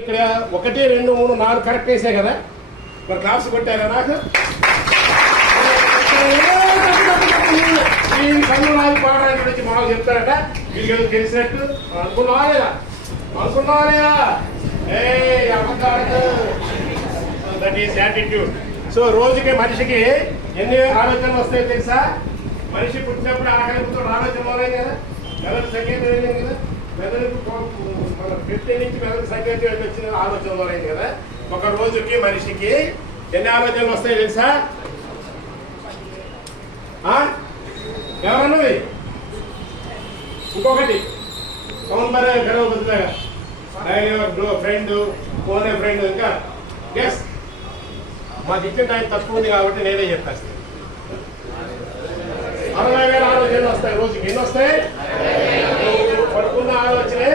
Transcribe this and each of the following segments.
ఇక్కడ 1 2 3 4 కరెక్ట్ వేసాయి కదా మరి క్లాప్స్ కొట్టారా నాకు కన్ను రాజు పాడడానికి గురించి మాకు చెప్తారట మీకు తెలిసినట్టు అనుకున్నావా లేదా దట్ ఈస్ యాటిట్యూడ్. సో రోజుకి మనిషికి ఎన్ని ఆలోచనలు వస్తాయో తెలుసా? మనిషి పుట్టినప్పుడు ఆకలితో ఆలోచనలు కదా, మెదడు సంకేతం వెళ్ళింది కదా, మెదడుకు మన పెట్టే నుంచి మెదడు సంకేతం వెళ్ళి వచ్చిన ఆలోచనలు అయింది కదా. ఒక రోజుకి మనిషికి ఎన్ని ఆలోచనలు వస్తాయో తెలుసా? ఎవరన్నది? ఇంకొకటి పవన్ బరే గడవ బతులాగా ఫ్రెండ్ ఫోన్ ఫ్రెండ్ ఇంకా ఎస్ మాకు ఇచ్చిన టైం తక్కువ ఉంది కాబట్టి నేనే చెప్పేస్తాను. 60,000 ఆలోచనలు వస్తాయి రోజుకి. ఎన్ని వస్తాయి? పడుకున్న ఆలోచనే,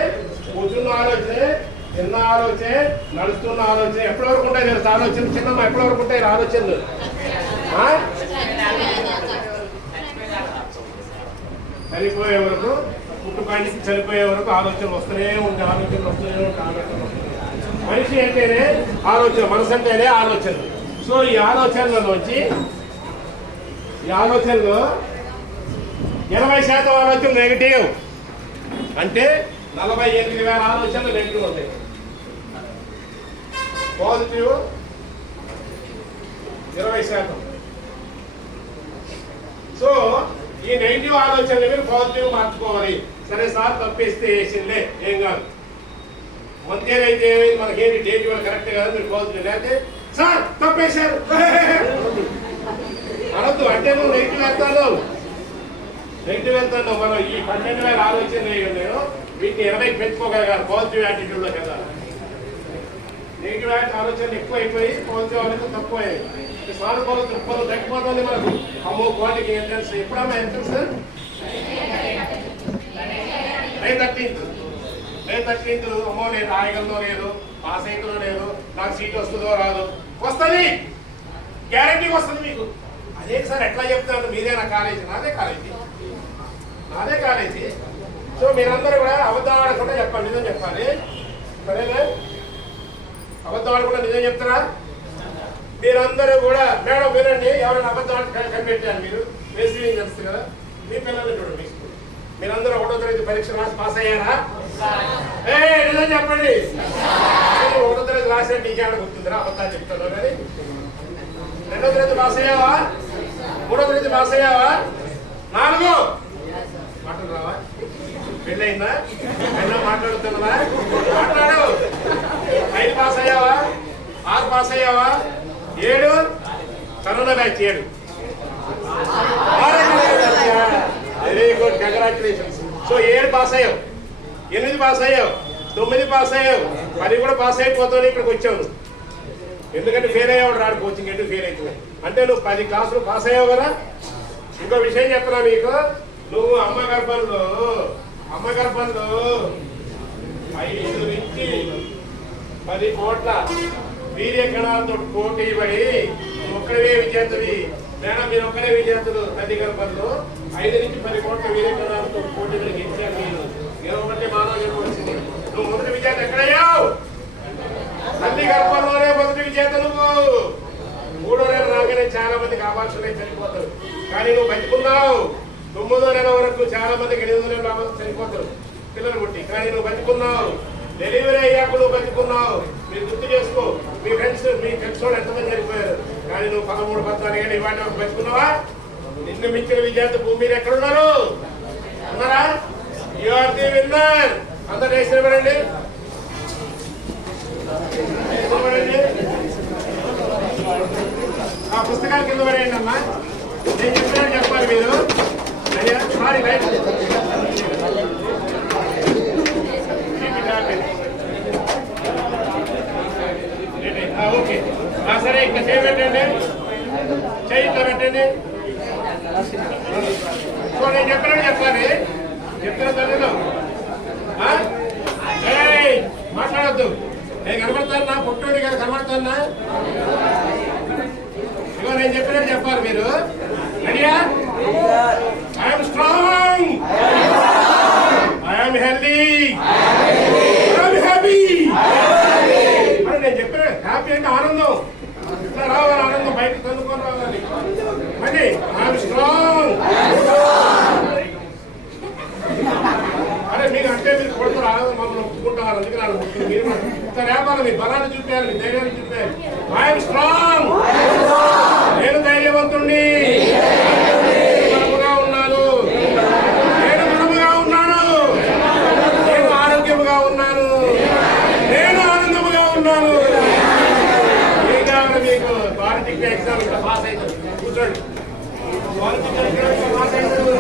కూర్చున్న ఆలోచనే, తిన్న ఆలోచనే, నడుస్తున్న ఆలోచన. ఎప్పటి వరకు ఉంటాయి తెలుసు ఆలోచనలు? చిన్నమ్మ ఎప్పటి వరకు ఉంటాయి ఆలోచనలు? చనిపోయే వరకు, పుట్టుకాడికి చనిపోయే వరకు ఆలోచనలు వస్తూనే ఉంటాయి. ఆలోచనలు వస్తూనే ఉంటాయి. మనిషి అంటేనే ఆలోచన, మనసు అంటేనే ఆలోచనలు. సో ఈ ఆలోచనలోంచి 80% ఆలోచనలు నెగిటివ్. అంటే 48,000 ఆలోచనలు నెగిటివ్ ఉంటాయి. పాజిటివ్ 20%. సో ఈ నెగిటివ్ ఆలోచనలు మీరు పాజిటివ్ మార్చుకోవాలి. సరే సార్ తప్పేస్తే వేసిందే ఏం కాదు, వంతేనైతే ఏమైంది, మనకేంటి డేట్ ఇవ్వాలి కరెక్ట్ కాదు, మీరు పాజిటివ్ లేకపోతే సార్ తప్పేశారు అనొద్దు. అంటే నువ్వు నెగిటివ్ వెళ్తాను. మనం ఈ 12,000 ఆలోచన నేను వీటిని 20 పెంచుకోగలగాలి పాజిటివ్ యాటిట్యూడ్లో కదా. నెగిటివ్ ఆలోచనలు ఎక్కువ అయిపోయి పాజిటివ్ ఆలోచన తక్కువ అయ్యాయి. సానుకూల దృక్పథం తగ్గిపోతుంది మనకు. అమ్మో క్వాలిటీకి ఎంట్రన్స్ ఎప్పుడమ్మా ఎంట్రన్స్? May 13th. అమ్మో నేను రాయగలనో లేదు, పాస్ అవుతుందో లేదు, నాకు సీట్ వస్తుందో రాదు. వస్తుంది, గ్యారంటీగా వస్తుంది మీకు. అదే సార్ ఎట్లా చెప్తాను? మీదే నా కాలేజీ? నాదే కాలేజీ. సో మీరందరూ కూడా అబద్ధం ఆడకుండా చెప్పాలి, నిజం చెప్పాలి. సరేనా? అబద్ధం ఆడకుండా నిజం చెప్తారా? మీరందరూ కూడా మేడం వినండి, ఎవరైనా అబద్ధం కనిపెట్టారు మీరు రిసీవింగ్ తెలుస్తుంది కదా, మీ పిల్లలు చూడండి. మీరందరూ 1వ తరగతి పరీక్ష రాసి పాస్ అయ్యారా? నిజం చెప్పండి. 1వ తరగతి రాసే నీకేమైనా గుర్తుందిరా? అబద్ధాలు చెప్తాను కానీ. 2వ తరగతి పాస్ అయ్యావా? 3వ తరగతి పాస్ అయ్యావా? 4 మాటలు రావా? పెళ్ళయిందా? పెళ్ళ మాట్లాడుతున్నదా? మాట్లాడు. 5 పాస్ అయ్యావా? 6 పాస్ అయ్యావా? 7 corona batch 7. Very good, congratulations. So 7 pass అయ్యావు, 8 పాస్ అయ్యావు, 9 పాస్ అయ్యావు, 10 కూడా పాస్ అయిపోతావు. ఇక్కడికి వచ్చావు ఎందుకంటే ఫెయిల్ అయ్యావు రాడు కోచింగ్. ఎందుకు ఫెయిల్ అవుతున్నావు అంటే నువ్వు 10 క్లాసులు పాస్ అయ్యావు కదా. ఇంకో విషయం చెప్పనా మీకు, నువ్వు అమ్మ గర్భంలో 5 నుంచి 10 కోట్ల వీర్య కణాలతో పోటీ పడి ఒక్కడే విజేతవి. లేదా మీరు ఒక్కడే విజేతలు. తల్లి గర్భంలో 5 నుంచి 10 కోట్ల వీర్య కణాలతో పోటీ పడి గెలిచారు. మీరు గెలవబట్టి మానవ జన్మ వచ్చింది. నువ్వు మొదటి విజేత ఎక్కడయ్యావు? తల్లి గర్భంలోనే మొదటి విజేత నువ్వు. 3వ నెల రాగానే చాలా మందికి ఆపరేషన్లు చనిపోతారు, కానీ నువ్వు బతుకున్నావు. 9వ నెల వరకు చాలా మందికి 8వ నెల చనిపోతారు పిల్లలు పుట్టి, కానీ నువ్వు బతుకున్నావు. డెలివరీ అయ్యాక నువ్వు బతుకున్నావు. మీరు గుర్తు చేసుకో, మీ ఫ్రెండ్స్ వాళ్ళు ఎంతమంది చనిపోయారు, కానీ నువ్వు 13, 14 ఏళ్ళు ఇవాళ బతుకున్నావా? నిన్ను మించిన విజేత భూమి మీద ఎక్కడున్నారు? ఉన్నారా? You are the winner. అందరూ వేసిన పడండి. ఆ పుస్తకాలు కింద పడేయండి అమ్మా. నేను చెప్పినట్టు చెప్పాలి మీరు. Sorry right. ఓకే సరే, ఇక్కడ చేయి పెట్టండి, చేయి ఇట్లా పెట్టండి. సో నేను చెప్పినట్టు చెప్పాలి. చెప్తున్న తల్లిలో మాట్లాడద్దు. నేను కనబడతానా? పుట్టోడి గారు కనబడతానా? ఇగో నేను చెప్పినట్టు చెప్పాలి మీరు. రెడీయా? I'm strong, I'm healthy, I'm happy. బయట చదువుకొని రావాలి మరి ఐఎమ్ స్ట్రాంగ్. అరే మీకు అంటే మీరు కొడుతున్నారు మమ్మల్ని ఒప్పుకుంటారు అందుకే నాకు మీరు రేపాలి మీ బలాన్ని చూపించాలి మీ ధైర్యాన్ని చూపించాలి. ఐఎమ్ స్ట్రాంగ్, నేను ధైర్యవంతుణ్ణి, బలముగా ఉన్నాను, నేను బలముగా ఉన్నాను, నేను ఆరోగ్యముగా ఉన్నాను, నేను ఆనందముగా ఉన్నాను. ఇంకా మీకు పాలిటిక్ ఎగ్జామ్ ఇక్కడ పాస్ అవుతుంది కూర్చోండి. పాలిటిక్ ఎగ్జామ్ పాస్ అవుతుంది.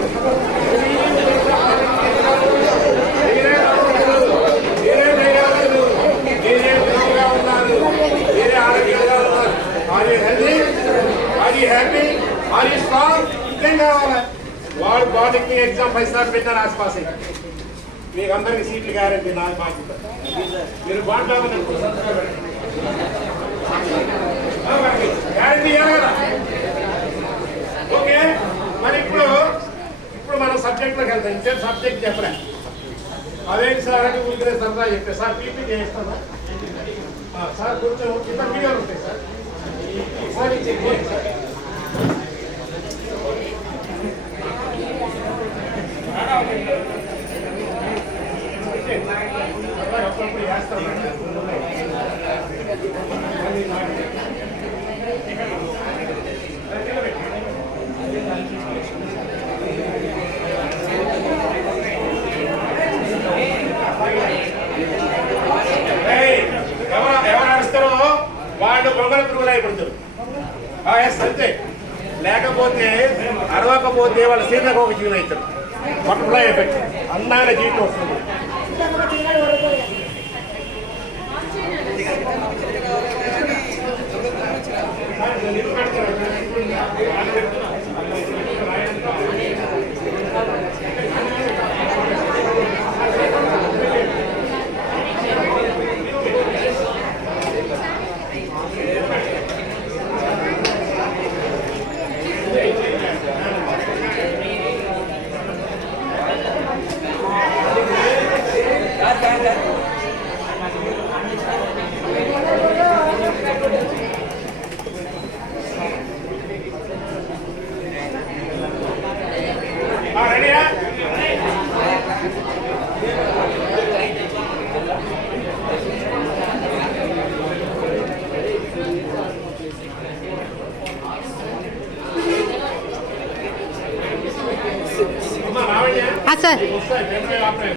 వాడు బాడీకి ఎగ్జామ్ 5 సార్లు పెట్టారు ఆస్పాస్ మీకు అందరికి సీట్లు గ్యారెంటీ నాకు బాధ్యత. మీరు బాండ్ గ్యారెంటీ కదా. ఓకే మరి ఇప్పుడు మనం సబ్జెక్ట్లోకి వెళ్తాం. ఇంకేం సబ్జెక్ట్ చెప్పలే అదేంటి సార్ అంటే ఊరికే సరదా చెప్పే సార్ పీపీ చేస్తారా సార్ కొంచెం కింద వీడియోలు ఉంటాయి సార్ సార్ చెక్ చేయండి సార్. అప్పుడప్పుడు వేస్తాం ఎవరు అరుస్తారో వాళ్ళు బొమ్మల పురుగులు అయిపోతారు అంతే. లేకపోతే అరవకపోతే వాళ్ళ శరీరకు ఒక జీవనం అవుతారు. బట్టర్ఫ్లై ఎఫెక్ట్ అందాల జీవితం వస్తుంది. రెడీయా? సార్